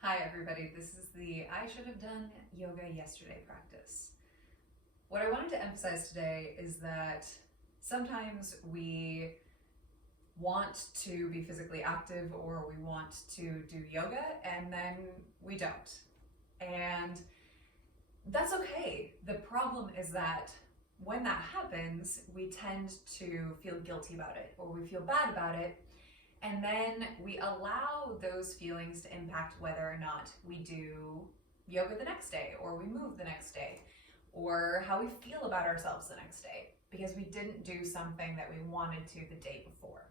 Hi everybody, this is the I should have done yoga yesterday practice. What I wanted to emphasize today is that sometimes we want to be physically active or we want to do yoga and then we don't. And that's okay. The problem is that when that happens, we tend to feel guilty about it or we feel bad about it. And then we allow those feelings to impact whether or not we do yoga the next day, or we move the next day, or how we feel about ourselves the next day, because we didn't do something that we wanted to the day before.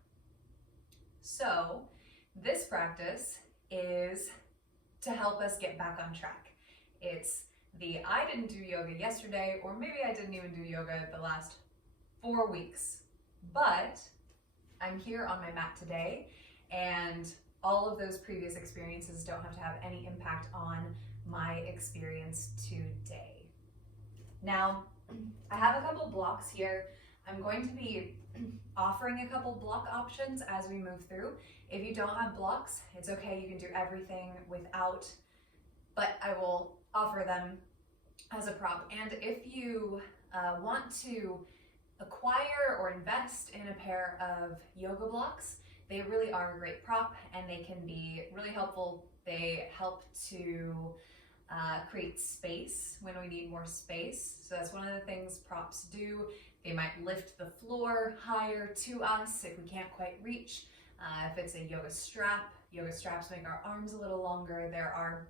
So this practice is to help us get back on track. It's the I didn't do yoga yesterday, or maybe I didn't even do yoga the last 4 weeks, but I'm here on my mat today, and all of those previous experiences don't have to have any impact on my experience today. Now, I have a couple blocks here. I'm going to be offering a couple block options as we move through. If you don't have blocks, it's okay, you can do everything without, but I will offer them as a prop. And if you want to acquire or invest in a pair of yoga blocks, they really are a great prop and they can be really helpful. They help to create space when we need more space. So that's one of the things props do. They might lift the floor higher to us if we can't quite reach. If it's a yoga straps make our arms a little longer. There are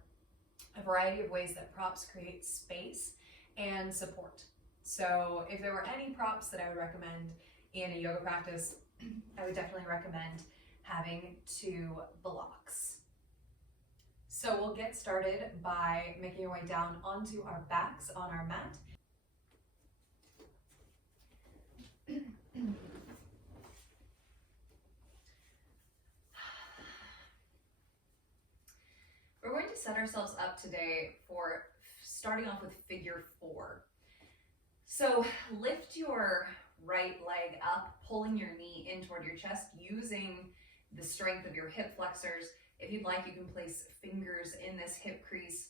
a variety of ways that props create space and support. So if there were any props that I would recommend in a yoga practice, I would definitely recommend having 2 blocks. So we'll get started by making our way down onto our backs on our mat. We're going to set ourselves up today for starting off with figure 4. So lift your right leg up, pulling your knee in toward your chest, using the strength of your hip flexors. If you'd like, you can place fingers in this hip crease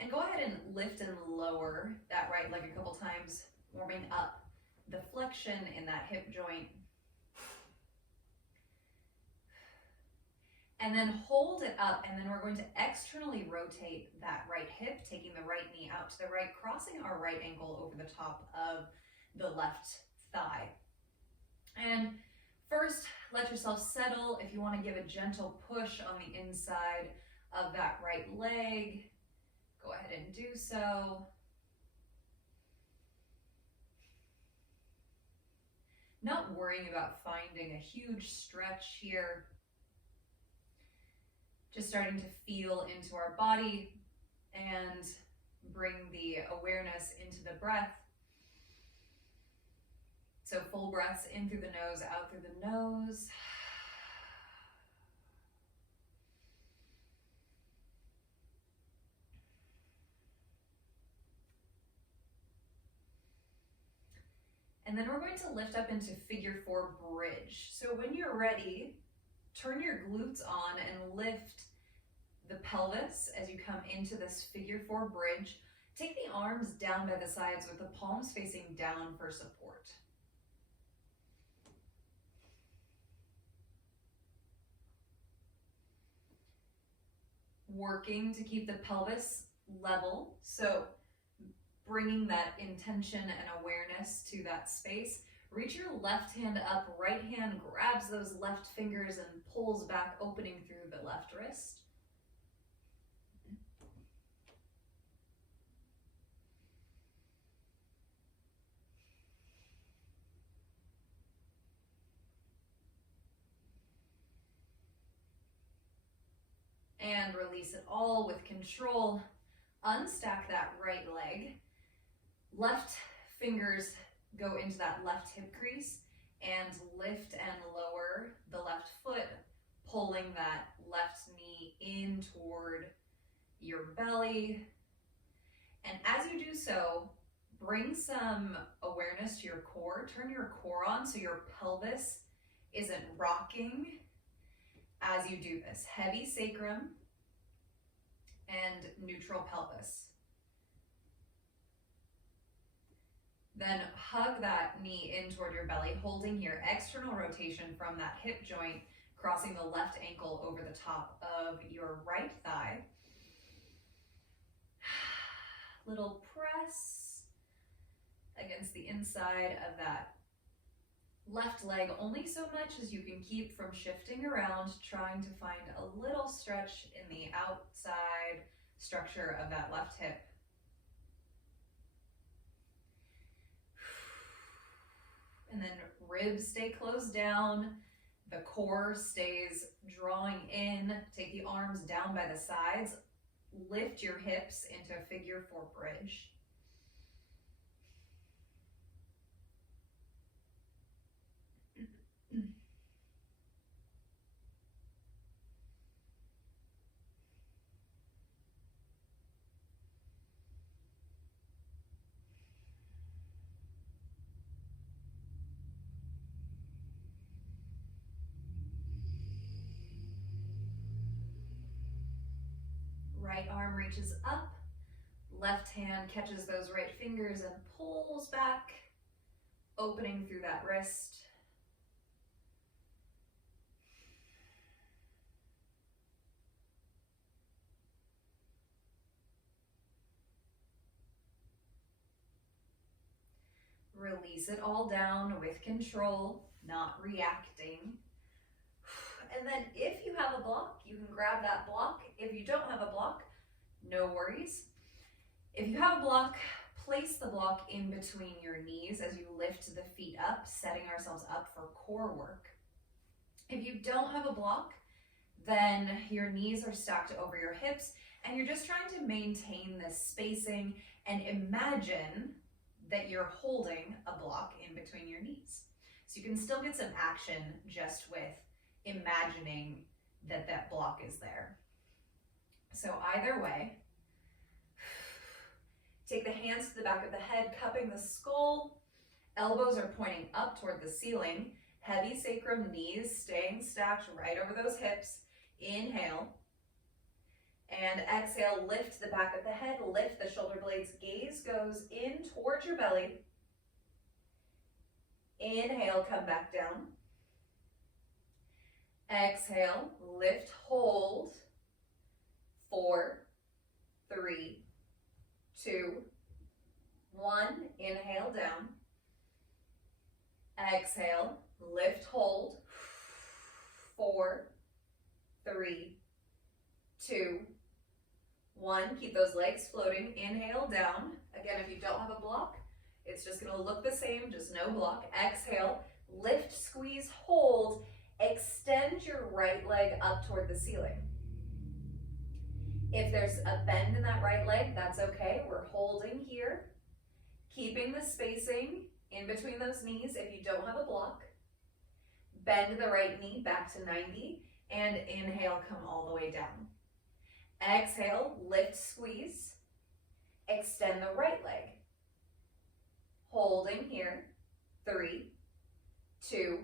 and go ahead and lift and lower that right leg a couple times, warming up the flexion in that hip joint. And then hold it up, and then we're going to externally rotate that right hip, taking the right knee out to the right, crossing our right ankle over the top of the left thigh. And first, let yourself settle. If you want to give a gentle push on the inside of that right leg, go ahead and do so. Not worrying about finding a huge stretch here. Just starting to feel into our body and bring the awareness into the breath. So full breaths in through the nose, out through the nose. And then we're going to lift up into figure 4 bridge. So when you're ready, turn your glutes on and lift the pelvis as you come into this figure 4 bridge. Take the arms down by the sides with the palms facing down for support. Working to keep the pelvis level, so bringing that intention and awareness to that space. Reach your left hand up, right hand grabs those left fingers and pulls back, opening through the left wrist. And release it all with control. Unstack that right leg. Left fingers go into that left hip crease and lift and lower the left foot, pulling that left knee in toward your belly. And as you do so, bring some awareness to your core. Turn your core on so your pelvis isn't rocking as you do this. Heavy sacrum, and neutral pelvis. Then hug that knee in toward your belly, holding here, external rotation from that hip joint, crossing the left ankle over the top of your right thigh. Little press against the inside of that left leg, only so much as you can keep from shifting around, trying to find a little stretch in the outside structure of that left hip. And then ribs stay closed down, the core stays drawing in, take the arms down by the sides, lift your hips into a figure 4 bridge. Right arm reaches up, left hand catches those right fingers and pulls back, opening through that wrist. Release it all down with control, not reacting. And then if you have a block, you can grab that block. If you don't have a block, no worries. If you have a block, place the block in between your knees as you lift the feet up, setting ourselves up for core work. If you don't have a block, then your knees are stacked over your hips and you're just trying to maintain this spacing and imagine that you're holding a block in between your knees. So you can still get some action just with imagining that that block is there. So either way, take the hands to the back of the head, cupping the skull, elbows are pointing up toward the ceiling, heavy sacrum, knees staying stacked right over those hips. Inhale, and exhale, lift the back of the head, lift the shoulder blades, gaze goes in towards your belly. Inhale, come back down. Exhale, lift, hold. 4, 3, 2, 1. Inhale down. Exhale, lift, hold. 4, 3, 2, 1. Keep those legs floating. Inhale down. Again, if you don't have a block, it's just going to look the same, just no block. Exhale, lift, squeeze, hold. Extend your right leg up toward the ceiling. If there's a bend in that right leg, that's okay. We're holding here, keeping the spacing in between those knees. If you don't have a block, bend the right knee back to 90 and inhale, come all the way down. Exhale, lift, squeeze, extend the right leg. Holding here, 3, 2,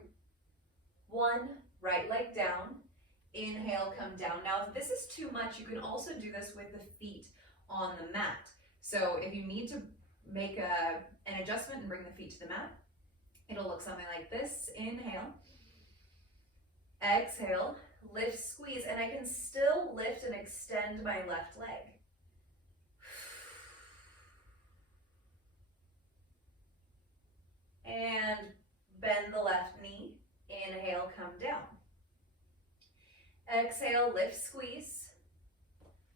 1, right leg down. Inhale, come down. Now, if this is too much, you can also do this with the feet on the mat. So if you need to make an adjustment and bring the feet to the mat, it'll look something like this. Inhale, exhale, lift, squeeze, and I can still lift and extend my left leg. And bend the left knee. Inhale, come down. Exhale, lift, squeeze.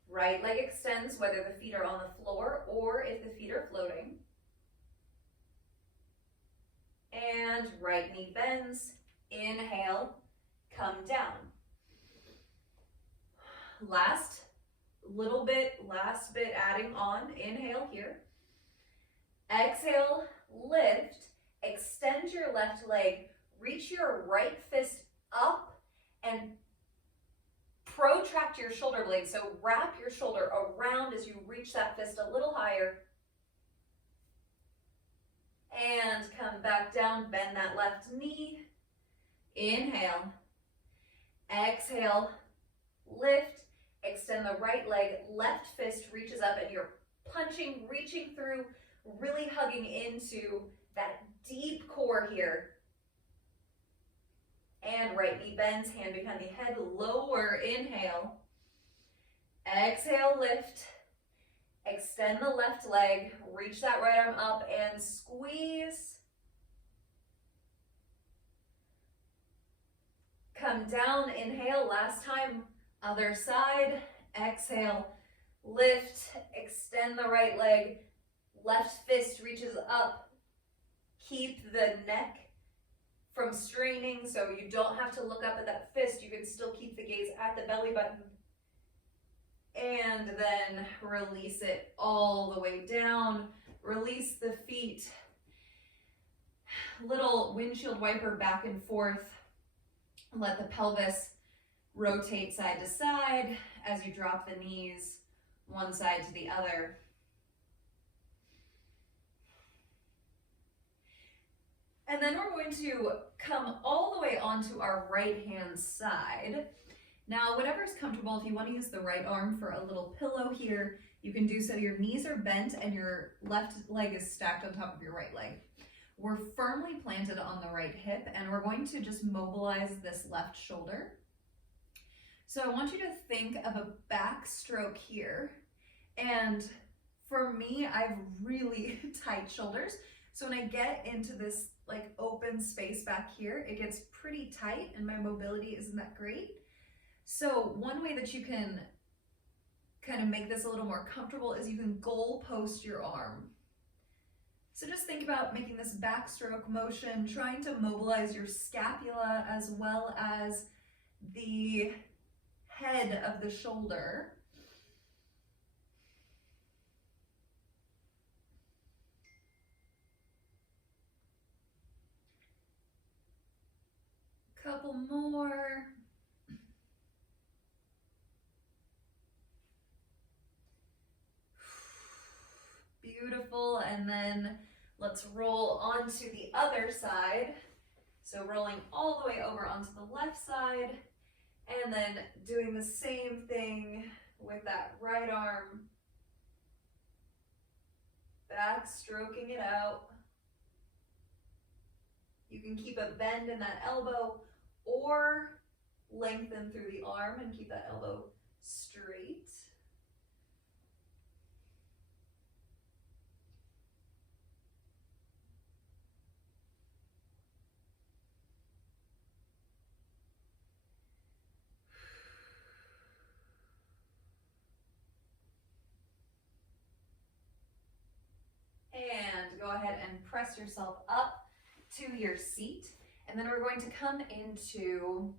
Right leg extends, whether the feet are on the floor or if the feet are floating. And right knee bends. Inhale, come down. Last bit adding on. Inhale here. Exhale, lift, extend your left leg, reach your right fist up and protract your shoulder blade. So wrap your shoulder around as you reach that fist a little higher. And come back down, bend that left knee. Inhale. Exhale, lift, extend extend the right leg, left fist reaches up and you're punching, reaching through, really hugging into that deep core here. And right knee bends, hand behind the head, lower, inhale. Exhale, lift. Extend the left leg, reach that right arm up and squeeze. Come down, inhale, last time, other side, exhale, lift, extend the right leg, left fist reaches up, keep the neck from straining so you don't have to look up at that fist, you can still keep the gaze at the belly button. And then release it all the way down, release the feet, little windshield wiper back and forth. Let the pelvis rotate side to side as you drop the knees one side to the other. And then we're going to come all the way onto our right hand side. Now, whatever's comfortable, if you want to use the right arm for a little pillow here, you can do so. Your knees are bent and your left leg is stacked on top of your right leg. We're firmly planted on the right hip and we're going to just mobilize this left shoulder. So I want you to think of a back stroke here. And for me, I have really tight shoulders. So when I get into this like open space back here, it gets pretty tight and my mobility isn't that great. So one way that you can kind of make this a little more comfortable is you can goal post your arm. So just think about making this backstroke motion, trying to mobilize your scapula as well as the head of the shoulder. Couple more. Beautiful, and then let's roll onto the other side. So rolling all the way over onto the left side, and then doing the same thing with that right arm. Back stroking it out. You can keep a bend in that elbow or lengthen through the arm and keep that elbow straight. And go ahead and press yourself up to your seat. And then we're going to come into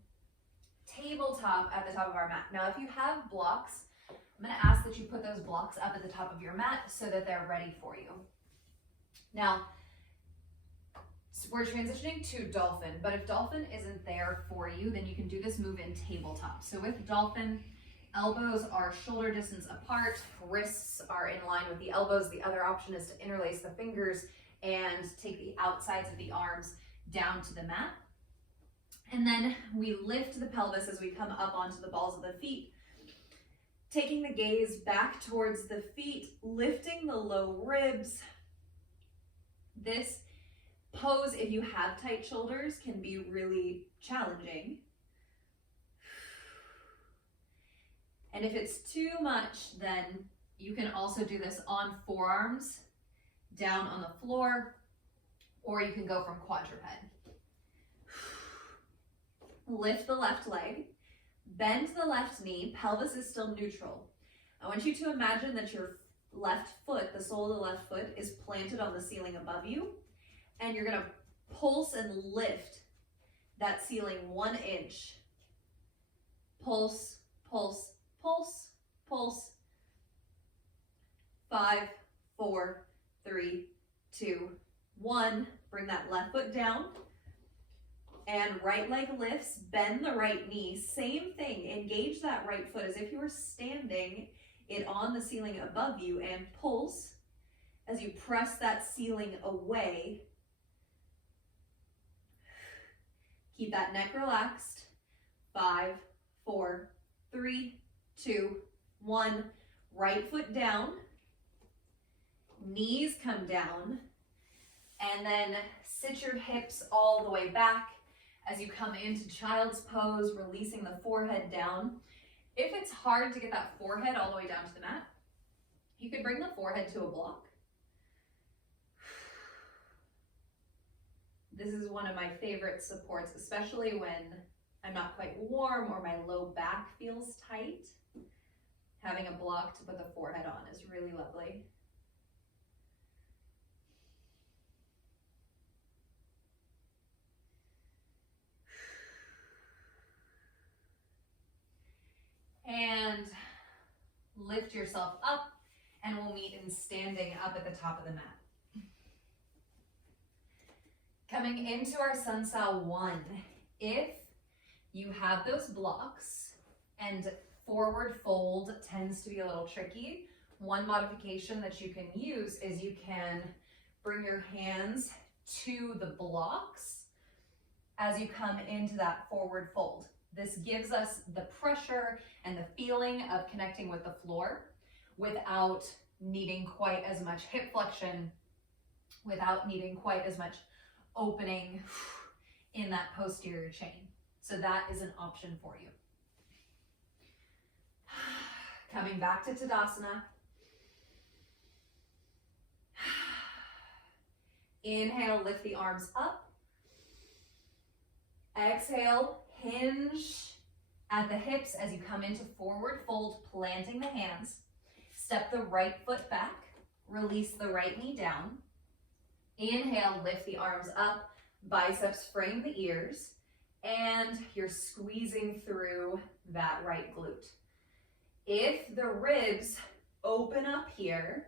tabletop at the top of our mat. Now, if you have blocks, I'm going to ask that you put those blocks up at the top of your mat so that they're ready for you. Now, we're transitioning to dolphin, but if dolphin isn't there for you, then you can do this move in tabletop. So with dolphin, elbows are shoulder distance apart, wrists are in line with the elbows. The other option is to interlace the fingers and take the outsides of the arms down to the mat. And then we lift the pelvis as we come up onto the balls of the feet, taking the gaze back towards the feet, lifting the low ribs. This pose, if you have tight shoulders, can be really challenging. And if it's too much, then you can also do this on forearms, down on the floor, or you can go from quadruped. Lift the left leg, bend the left knee, pelvis is still neutral. I want you to imagine that your left foot, the sole of the left foot, is planted on the ceiling above you, and you're gonna pulse and lift that ceiling 1 inch. Pulse, pulse, pulse, pulse. 5, 4, 3, 2, 1. Bring that left foot down. And right leg lifts, bend the right knee. Same thing, engage that right foot as if you were standing it on the ceiling above you, and pulse as you press that ceiling away. Keep that neck relaxed. 5, 4, 3, 2, 1, right foot down, knees come down, and then sit your hips all the way back as you come into child's pose, releasing the forehead down. If it's hard to get that forehead all the way down to the mat, you could bring the forehead to a block. This is one of my favorite supports, especially when I'm not quite warm or my low back feels tight. Having a block to put the forehead on is really lovely. And lift yourself up, and we'll meet in standing up at the top of the mat. Coming into our Sun Sao 1, if you have those blocks and forward fold tends to be a little tricky, one modification that you can use is you can bring your hands to the blocks as you come into that forward fold. This gives us the pressure and the feeling of connecting with the floor without needing quite as much hip flexion, without needing quite as much opening in that posterior chain. So that is an option for you. Coming back to Tadasana. Inhale, lift the arms up. Exhale, hinge at the hips as you come into forward fold, planting the hands. Step the right foot back, release the right knee down. Inhale, lift the arms up, biceps frame the ears, and you're squeezing through that right glute. If the ribs open up here,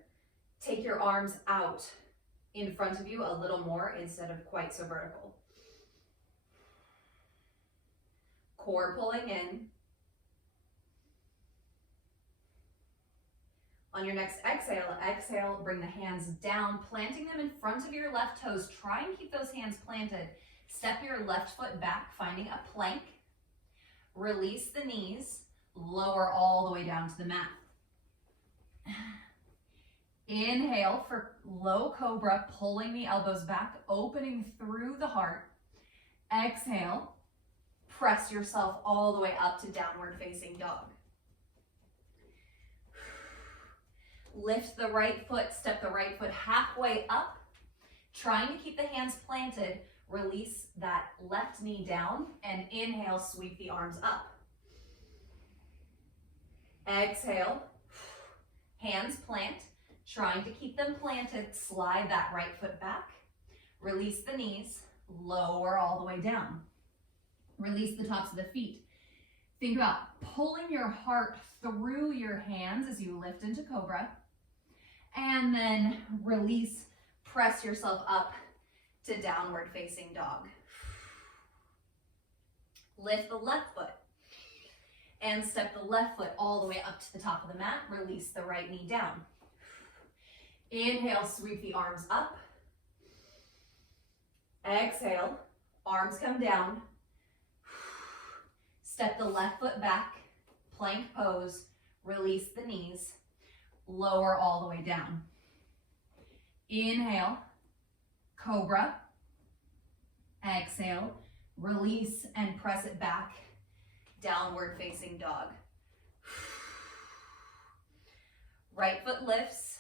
take your arms out in front of you a little more instead of quite so vertical. Core pulling in. On your next exhale, bring the hands down, planting them in front of your left toes. Try and keep those hands planted. Step your left foot back, finding a plank. Release the knees, lower all the way down to the mat. Inhale for low cobra, pulling the elbows back, opening through the heart. Exhale, press yourself all the way up to downward facing dog. Lift the right foot, step the right foot halfway up, trying to keep the hands planted. Release that left knee down and inhale, sweep the arms up. Exhale, hands plant, trying to keep them planted. Slide that right foot back. Release the knees, lower all the way down. Release the tops of the feet. Think about pulling your heart through your hands as you lift into Cobra. And then release, press yourself up to downward facing dog. Lift the left foot and step the left foot all the way up to the top of the mat. Release the right knee down. Inhale, sweep the arms up. Exhale, arms come down. Step the left foot back, plank pose, release the knees, lower all the way down. Inhale, Cobra. Exhale, release and press it back, downward facing dog. Right foot lifts,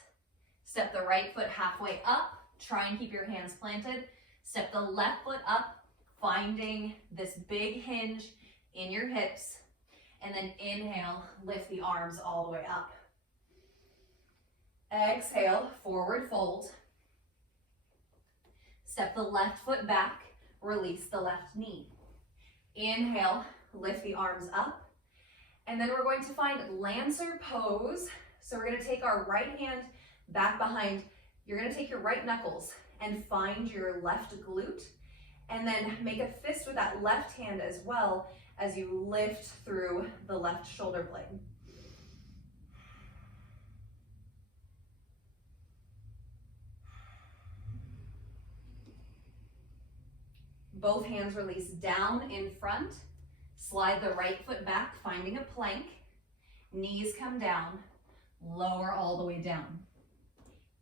step the right foot halfway up, try and keep your hands planted. Step the left foot up, finding this big hinge in your hips, and then inhale, lift the arms all the way up. Exhale, forward fold. Step the left foot back, release the left knee. Inhale, lift the arms up, and then we're going to find Lancer pose. So we're going to take our right hand back behind. You're going to take your right knuckles and find your left glute, and then make a fist with that left hand as well as you lift through the left shoulder blade. Both hands release down in front. Slide the right foot back, finding a plank. Knees come down, lower all the way down.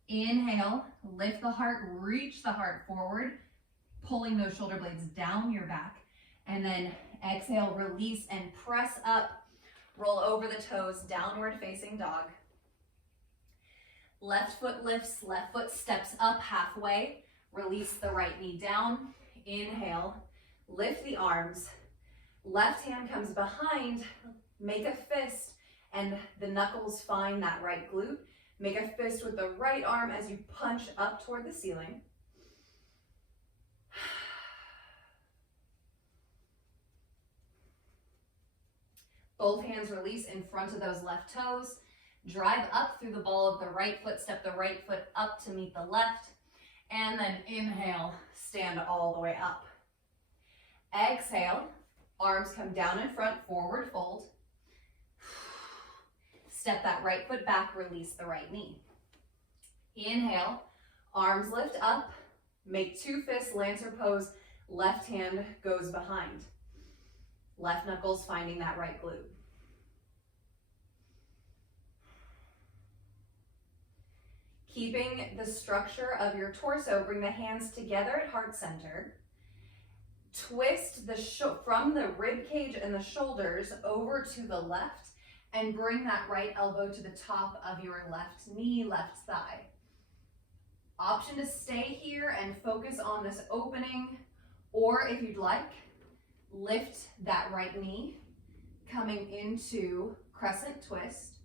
Inhale, lift the heart, reach the heart forward, pulling those shoulder blades down your back. And then exhale, release and press up, roll over the toes, downward facing dog. Left foot lifts, left foot steps up halfway. Release the right knee down. Inhale, lift the arms. Left hand comes behind, make a fist, and the knuckles find that right glute. Make a fist with the right arm as you punch up toward the ceiling. Both hands release in front of those left toes. Drive up through the ball of the right foot, step the right foot up to meet the left. And then inhale, stand all the way up. Exhale, arms come down in front, forward fold. Step that right foot back, release the right knee. Inhale, arms lift up, make two fists, Lancer pose, left hand goes behind. Left knuckles finding that right glute. Keeping the structure of your torso, bring the hands together at heart center. Twist from the rib cage and the shoulders over to the left and bring that right elbow to the top of your left knee, left thigh. Option to stay here and focus on this opening, or if you'd like, lift that right knee, coming into crescent twist.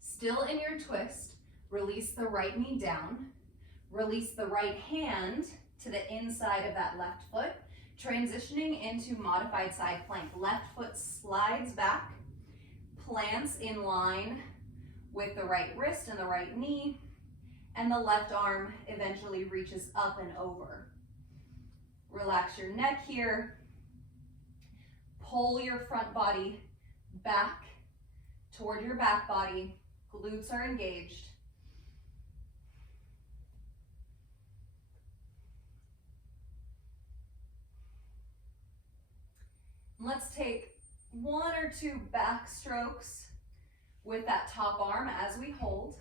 Still in your twist, release the right knee down, release the right hand to the inside of that left foot, transitioning into modified side plank. Left foot slides back, plants in line with the right wrist and the right knee, and the left arm eventually reaches up and over. Relax your neck here. Pull your front body back toward your back body. Glutes are engaged. Let's take one or two back strokes with that top arm as we hold.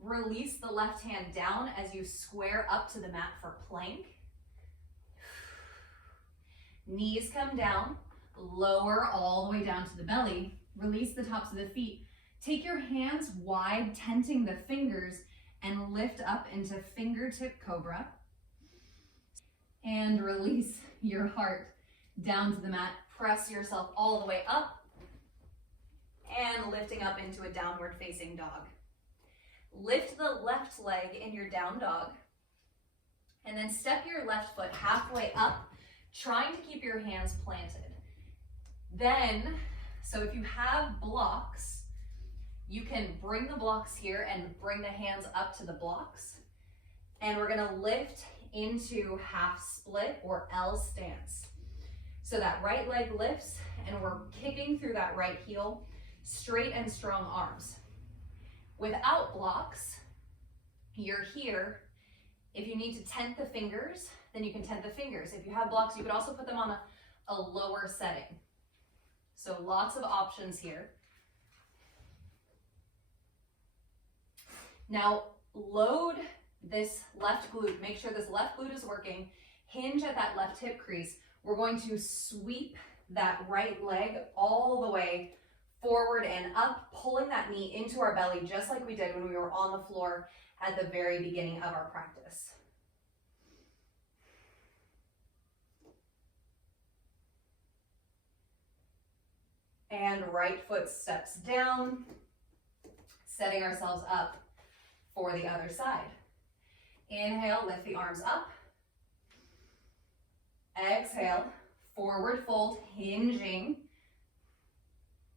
Release the left hand down as you square up to the mat for plank. Knees come down, lower all the way down to the belly. Release the tops of the feet. Take your hands wide, tenting the fingers, and lift up into fingertip cobra. And release your heart down to the mat. Press yourself all the way up and lifting up into a downward facing dog. Lift the left leg in your down dog and then step your left foot halfway up, trying to keep your hands planted. Then, so if you have blocks, you can bring the blocks here and bring the hands up to the blocks. And we're gonna lift into half split or L stance. So that right leg lifts and we're kicking through that right heel, straight and strong arms. Without blocks, you're here. If you need to tent the fingers, then you can tent the fingers. If you have blocks, you could also put them on a lower setting. So lots of options here. Now load this left glute. Make sure this left glute is working. Hinge at that left hip crease. We're going to sweep that right leg all the way forward and up, pulling that knee into our belly, just like we did when we were on the floor at the very beginning of our practice. And right foot steps down, setting ourselves up for the other side. Inhale, lift the arms up. Exhale, forward fold, hinging.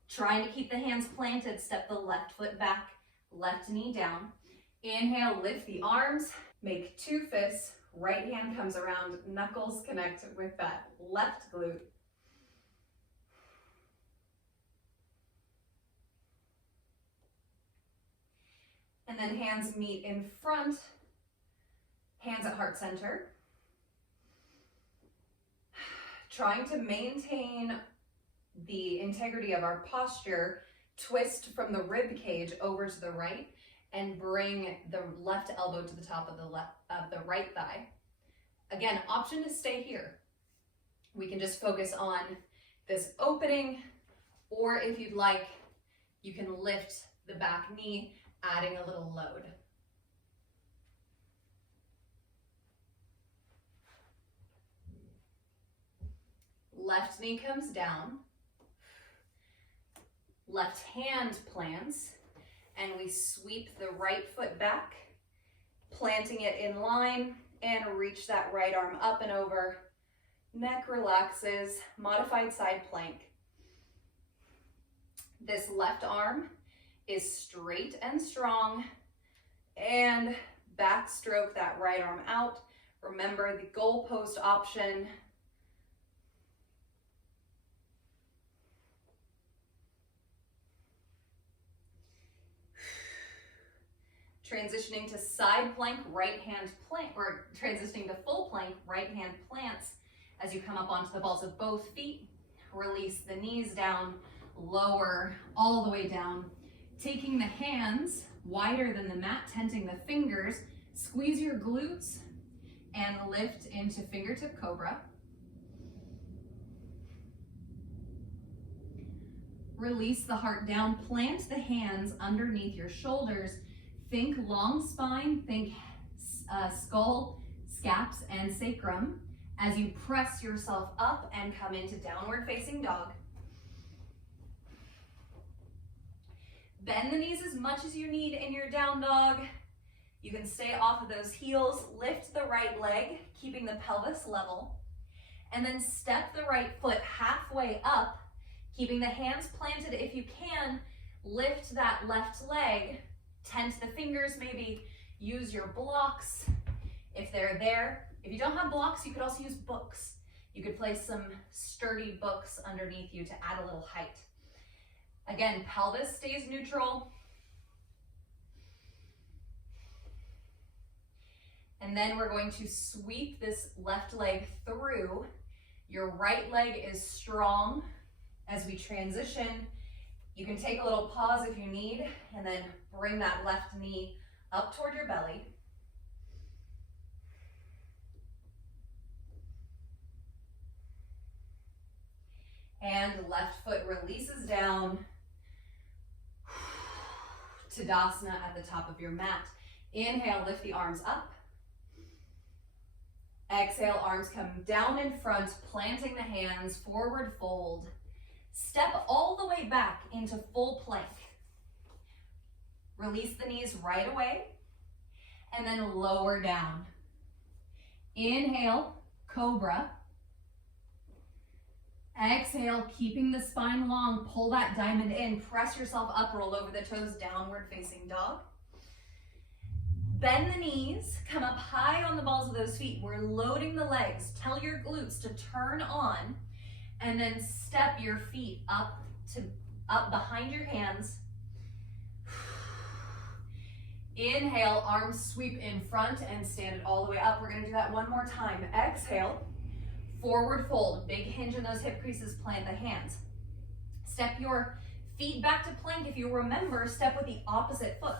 Trying to keep the hands planted, step the left foot back, left knee down. Inhale, lift the arms, make two fists, right hand comes around, knuckles connect with that left glute. And then hands meet in front, hands at heart center. Trying to maintain the integrity of our posture, twist from the rib cage over to the right and bring the left elbow to the top of the right thigh. Again, option to stay here. We can just focus on this opening, or if you'd like, you can lift the back knee, adding a little load. Left knee comes down, left hand plants, and we sweep the right foot back, planting it in line, and reach that right arm up and over. Neck relaxes, modified side plank. This left arm is straight and strong, and backstroke that right arm out. Remember the goalpost option. Transitioning to side plank, right hand plank, or transitioning to full plank, right hand plants as you come up onto the balls of both feet. Release the knees down, lower all the way down. Taking the hands wider than the mat, tenting the fingers, squeeze your glutes and lift into fingertip cobra. Release the heart down, plant the hands underneath your shoulders. Think long spine, think skull, scaps, and sacrum as you press yourself up and come into downward facing dog. Bend the knees as much as you need in your down dog. You can stay off of those heels, lift the right leg, keeping the pelvis level, and then step the right foot halfway up, keeping the hands planted if you can. Lift that left leg, tent the fingers, maybe use your blocks if they're there. If you don't have blocks, you could also use books. You could place some sturdy books underneath you to add a little height. Again, pelvis stays neutral. And then we're going to sweep this left leg through. Your right leg is strong as we transition. You can take a little pause if you need, and then bring that left knee up toward your belly. And left foot releases down. Tadasana at the top of your mat. Inhale, lift the arms up. Exhale, arms come down in front, planting the hands, forward fold. Step all the way back into full plank. Release the knees right away, and then lower down. Inhale, cobra. Exhale, keeping the spine long, pull that diamond in, press yourself up, roll over the toes, downward facing dog. Bend the knees, come up high on the balls of those feet. We're loading the legs. Tell your glutes to turn on, and then step your feet up behind your hands. Inhale, arms sweep in front and stand it all the way up. We're gonna do that one more time. Exhale, forward fold, big hinge in those hip creases, plant the hands. Step your feet back to plank. If you remember, step with the opposite foot.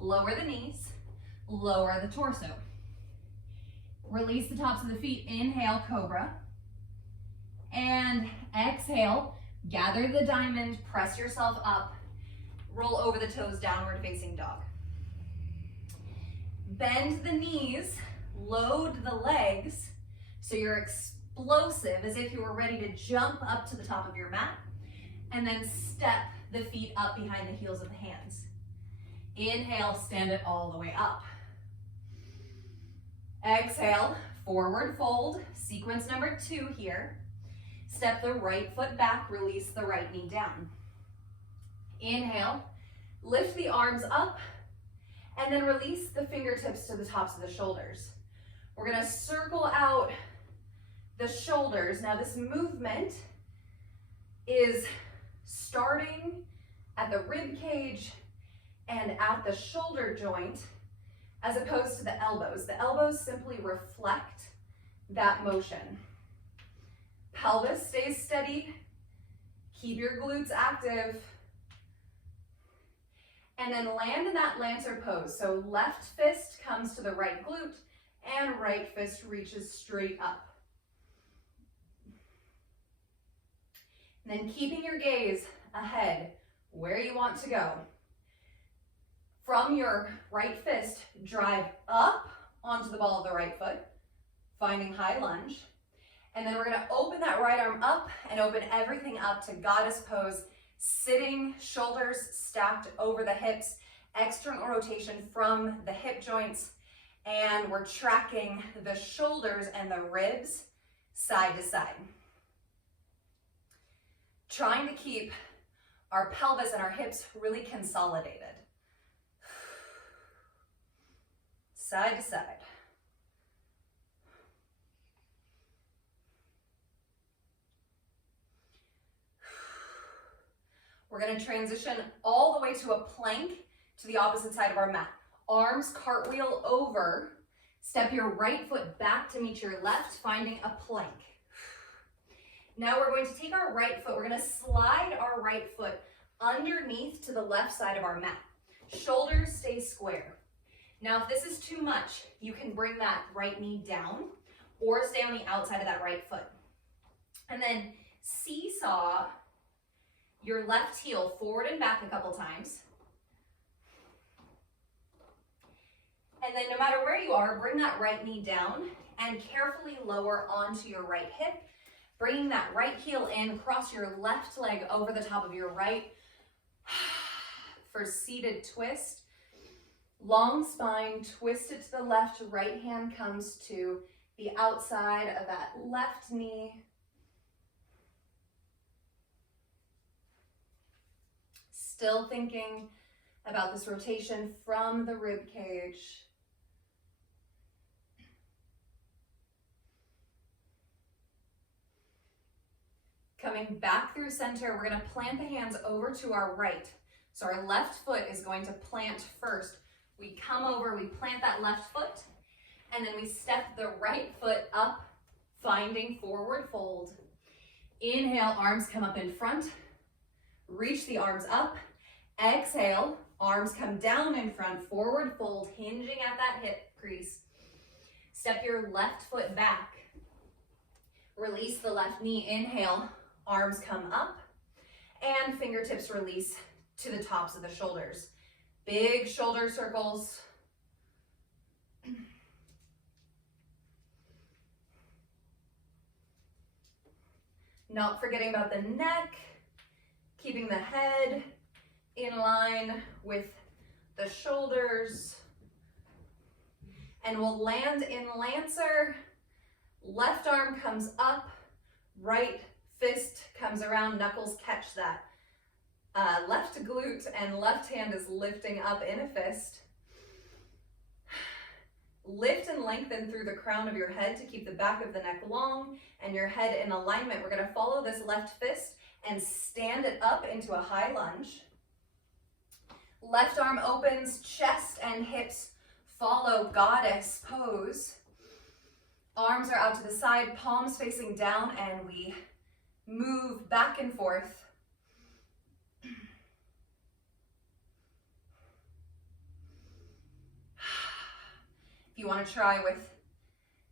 Lower the knees, lower the torso. Release the tops of the feet, inhale, cobra. And exhale, gather the diamond, press yourself up, roll over the toes, downward facing dog. Bend the knees, load the legs, so you're explosive as if you were ready to jump up to the top of your mat, and then step the feet up behind the heels of the hands. Inhale, stand it all the way up. Exhale, forward fold, sequence number 2 here. Step the right foot back, release the right knee down. Inhale, lift the arms up, and then release the fingertips to the tops of the shoulders. We're gonna circle out the shoulders. Now this movement is starting at the rib cage and at the shoulder joint as opposed to the elbows. The elbows simply reflect that motion. Pelvis stays steady. Keep your glutes active. And then land in that Lancer pose. So left fist comes to the right glute and right fist reaches straight up. And then keeping your gaze ahead where you want to go. From your right fist, drive up onto the ball of the right foot, finding high lunge. And then we're gonna open that right arm up and open everything up to goddess pose, sitting, shoulders stacked over the hips, external rotation from the hip joints, and we're tracking the shoulders and the ribs side to side. Trying to keep our pelvis and our hips really consolidated. Side to side. We're going to transition all the way to a plank to the opposite side of our mat. Arms cartwheel over. Step your right foot back to meet your left, finding a plank. Now we're going to take our right foot, we're going to slide our right foot underneath to the left side of our mat. Shoulders stay square. Now if this is too much, you can bring that right knee down or stay on the outside of that right foot. And then seesaw your left heel forward and back a couple times. And then no matter where you are, bring that right knee down and carefully lower onto your right hip, bringing that right heel in, cross your left leg over the top of your right for seated twist. Long spine, twist it to the left, right hand comes to the outside of that left knee. Still thinking about this rotation from the rib cage. Coming back through center, we're going to plant the hands over to our right. So our left foot is going to plant first. We come over, we plant that left foot, and then we step the right foot up, finding forward fold. Inhale, arms come up in front. Reach the arms up. Exhale, arms come down in front, forward fold, hinging at that hip crease. Step your left foot back. Release the left knee, inhale, arms come up, and fingertips release to the tops of the shoulders. Big shoulder circles. Not forgetting about the neck, keeping the head in line with the shoulders. And we'll land in Lancer. Left arm comes up, right fist comes around, knuckles catch that left glute, and left hand is lifting up in a fist. Lift and lengthen through the crown of your head to keep the back of the neck long and your head in alignment. We're going to follow this left fist and stand it up into a high lunge. Left arm opens, chest and hips follow goddess pose. Arms are out to the side, palms facing down, and we move back and forth. If you want to try with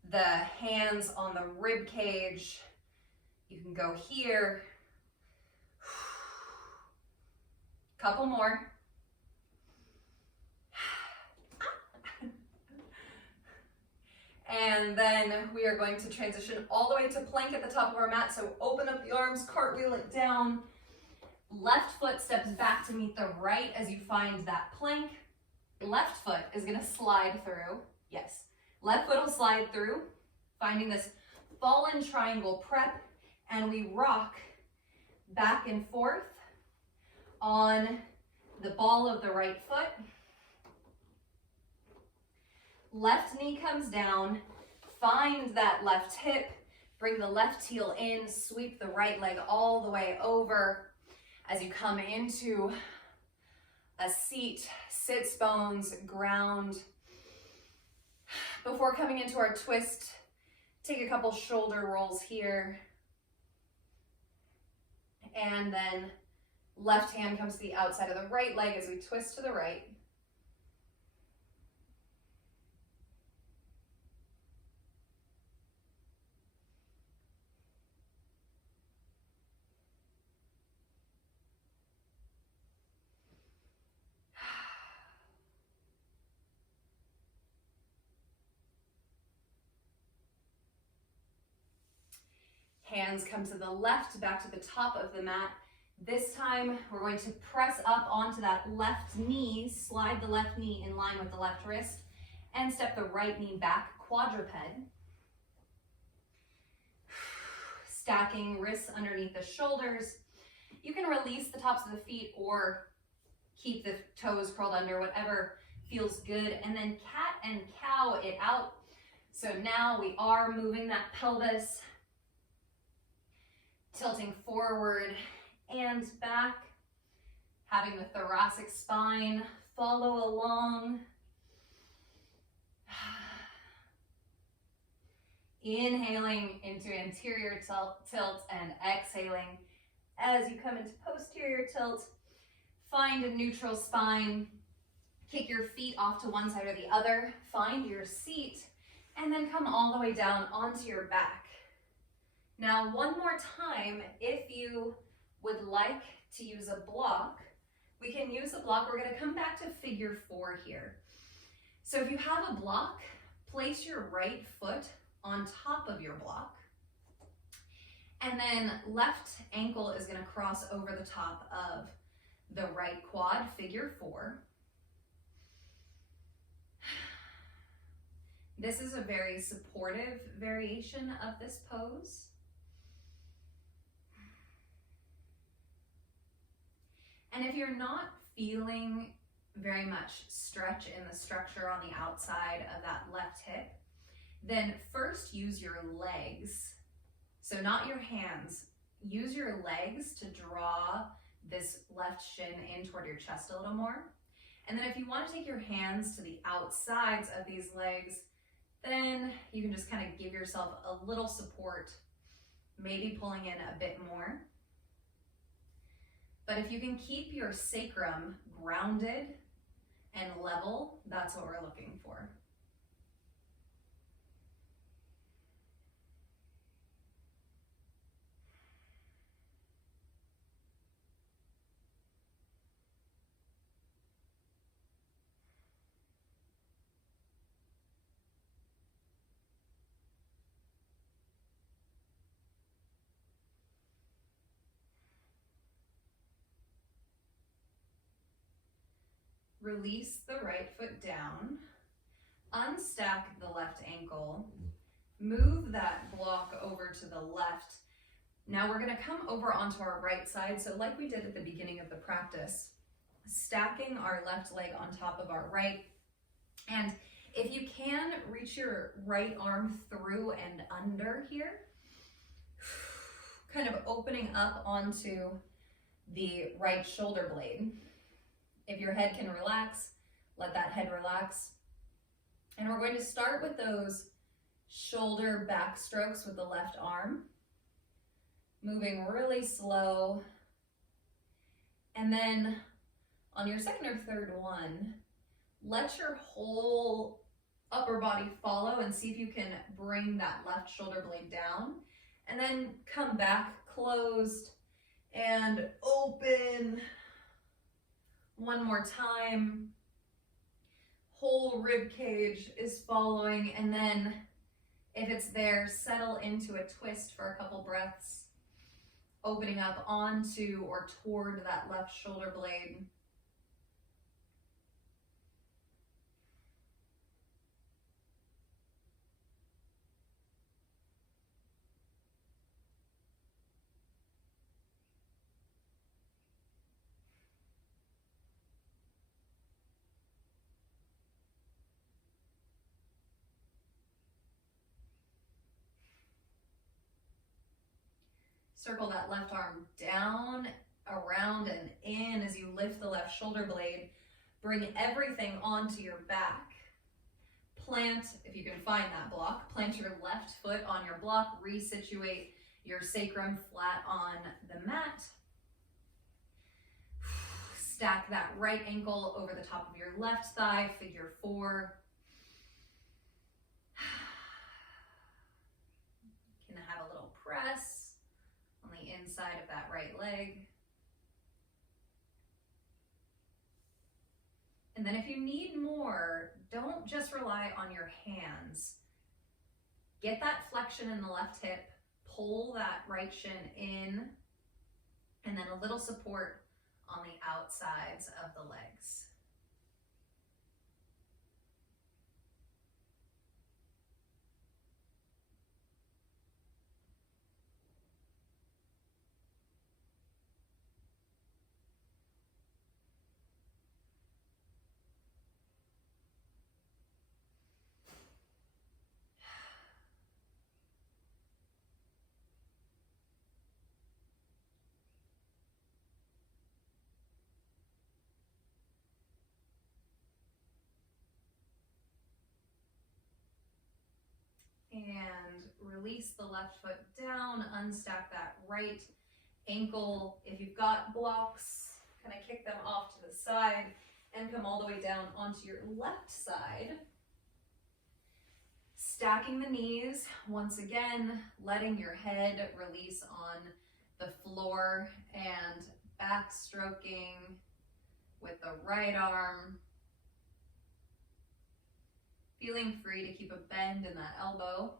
the hands on the rib cage, you can go here. Couple more. And then we are going to transition all the way to plank at the top of our mat. So open up the arms, cartwheel it down. Left foot steps back to meet the right as you find that plank. Left foot is going to slide through. Yes, left foot will slide through, finding this fallen triangle prep, and we rock back and forth on the ball of the right foot. Left knee comes down, find that left hip, bring the left heel in, sweep the right leg all the way over as you come into a seat, sits bones, ground. Before coming into our twist, take a couple shoulder rolls here. And then left hand comes to the outside of the right leg as we twist to the right. Hands come to the left, back to the top of the mat. This time, we're going to press up onto that left knee, slide the left knee in line with the left wrist, and step the right knee back, quadruped. Stacking wrists underneath the shoulders. You can release the tops of the feet or keep the toes curled under, whatever feels good, and then cat and cow it out. So now we are moving that pelvis, tilting forward and back, having the thoracic spine follow along. Inhaling into anterior tilt and exhaling as you come into posterior tilt. Find a neutral spine. Kick your feet off to one side or the other. Find your seat and then come all the way down onto your back. Now, one more time, if you would like to use a block, we can use a block. We're going to come back to figure 4 here. So if you have a block, place your right foot on top of your block. And then left ankle is going to cross over the top of the right quad, figure 4. This is a very supportive variation of this pose. And if you're not feeling very much stretch in the structure on the outside of that left hip, then first use your legs. So not your hands. Use your legs to draw this left shin in toward your chest a little more. And then if you want to take your hands to the outsides of these legs, then you can just kind of give yourself a little support, maybe pulling in a bit more. But if you can keep your sacrum grounded and level, that's what we're looking for. Release the right foot down, unstack the left ankle, move that block over to the left. Now we're gonna come over onto our right side. So like we did at the beginning of the practice, stacking our left leg on top of our right. And if you can, reach your right arm through and under here, kind of opening up onto the right shoulder blade. If your head can relax, let that head relax. And we're going to start with those shoulder back strokes with the left arm, moving really slow. And then on your second or third one, let your whole upper body follow and see if you can bring that left shoulder blade down. And then come back closed and open. One more time. Whole rib cage is following, and then if it's there, settle into a twist for a couple breaths, opening up onto or toward that left shoulder blade. Circle that left arm down around and in as you lift the left shoulder blade. Bring everything onto your back. Plant, if you can find that block, plant your left foot on your block, resituate your sacrum flat on the mat. Stack that right ankle over the top of your left thigh, figure 4. You can have a little press on the inside of that right leg. And then if you need more, don't just rely on your hands. Get that flexion in the left hip, pull that right shin in, and then a little support on the outsides of the legs. And release the left foot down, unstack that right ankle. If you've got blocks, kind of kick them off to the side and come all the way down onto your left side. Stacking the knees, once again, letting your head release on the floor and back stroking with the right arm. Feeling free to keep a bend in that elbow.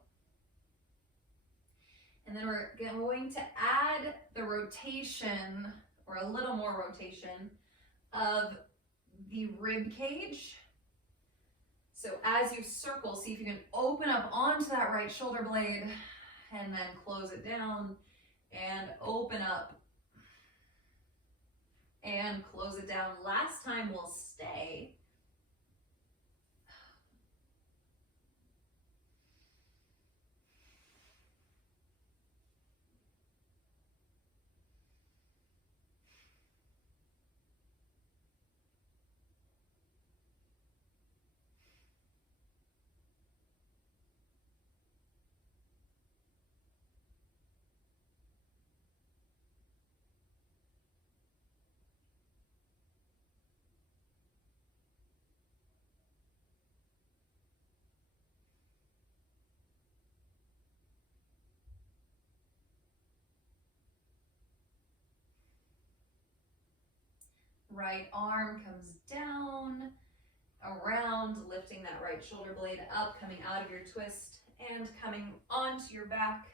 And then we're going to add the rotation, or a little more rotation, of the rib cage. So as you circle, see if you can open up onto that right shoulder blade and then close it down and open up and close it down. Last time we'll stay. Right arm comes down, around, lifting that right shoulder blade up, coming out of your twist and coming onto your back.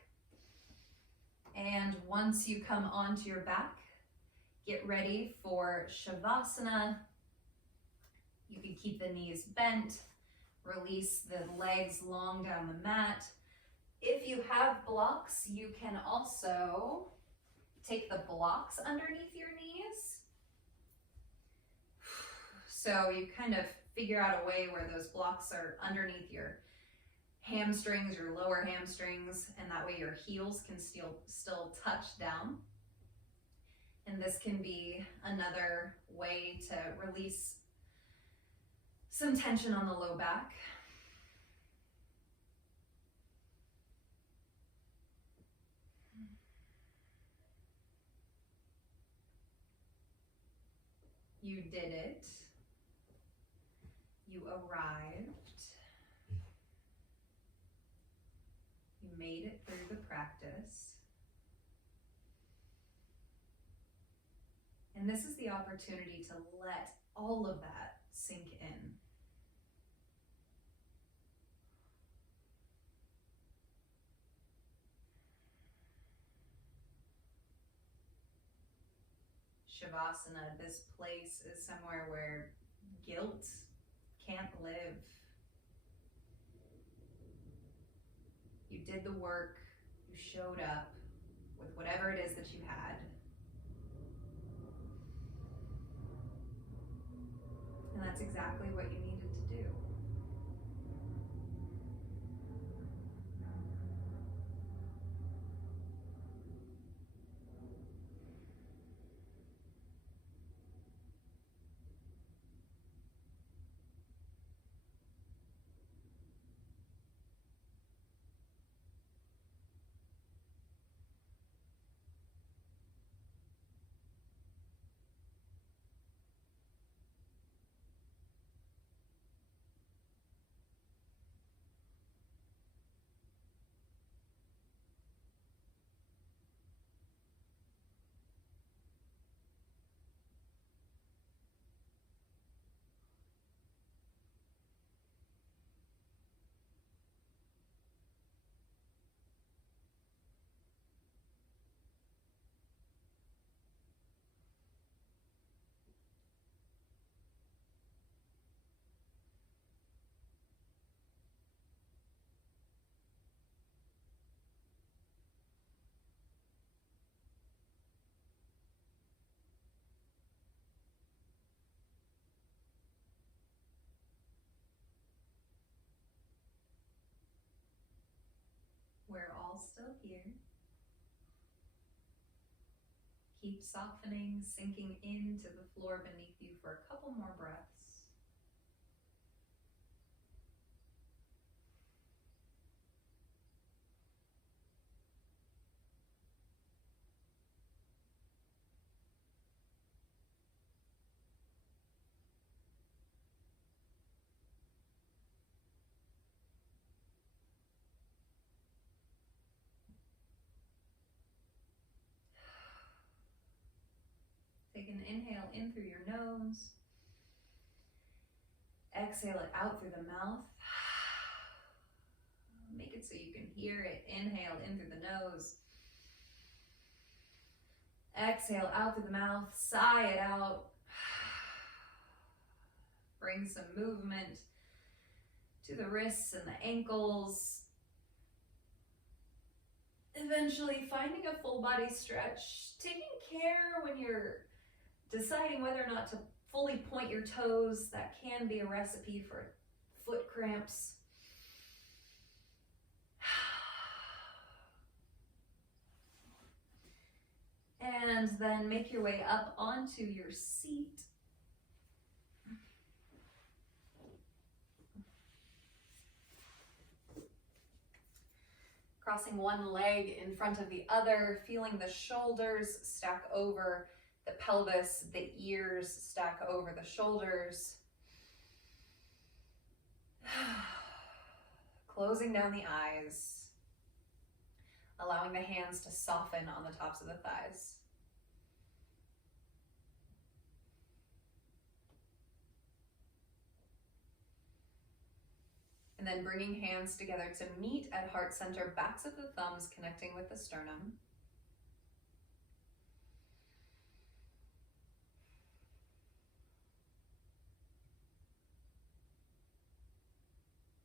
And once you come onto your back, get ready for Shavasana. You can keep the knees bent, release the legs long down the mat. If you have blocks, you can also take the blocks underneath your knees. So you kind of figure out a way where those blocks are underneath your hamstrings, your lower hamstrings, and that way your heels can still touch down. And this can be another way to release some tension on the low back. You did it. You arrived. You made it through the practice. And this is the opportunity to let all of that sink in. Shavasana, this place is somewhere where guilt can't live. You did the work, you showed up with whatever it is that you had. And that's exactly what you needed to do. all still here. Keep softening, sinking into the floor beneath you for a couple more breaths. Take an inhale in through your nose. Exhale it out through the mouth. Make it so you can hear it. Inhale in through the nose. Exhale out through the mouth. Sigh it out. Bring some movement to the wrists and the ankles. Eventually finding a full body stretch. Taking care when you're deciding whether or not to fully point your toes. That can be a recipe for foot cramps. And then make your way up onto your seat. Crossing one leg in front of the other, feeling the shoulders stack over the pelvis, the ears stack over the shoulders. Closing down the eyes, allowing the hands to soften on the tops of the thighs. And then bringing hands together to meet at heart center, backs of the thumbs connecting with the sternum.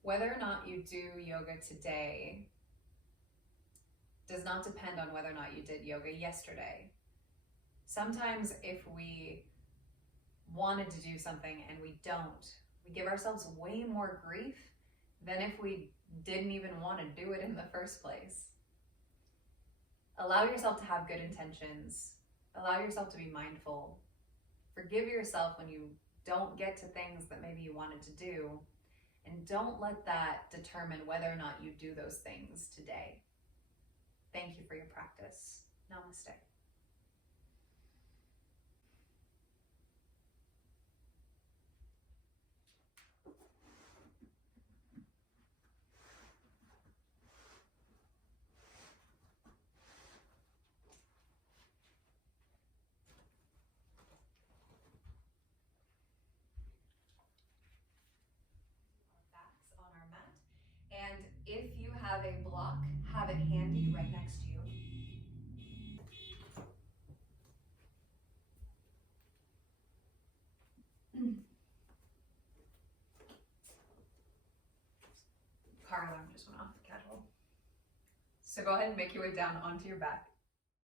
Whether or not you do yoga today does not depend on whether or not you did yoga yesterday. Sometimes if we wanted to do something and we don't, we give ourselves way more grief than if we didn't even want to do it in the first place. Allow yourself to have good intentions. Allow yourself to be mindful. Forgive yourself when you don't get to things that maybe you wanted to do. And don't let that determine whether or not you do those things today. Thank you for your practice. Namaste. And if you have a block, have it handy right next to you. Car alarm just went off, casual. So go ahead and make your way down onto your back.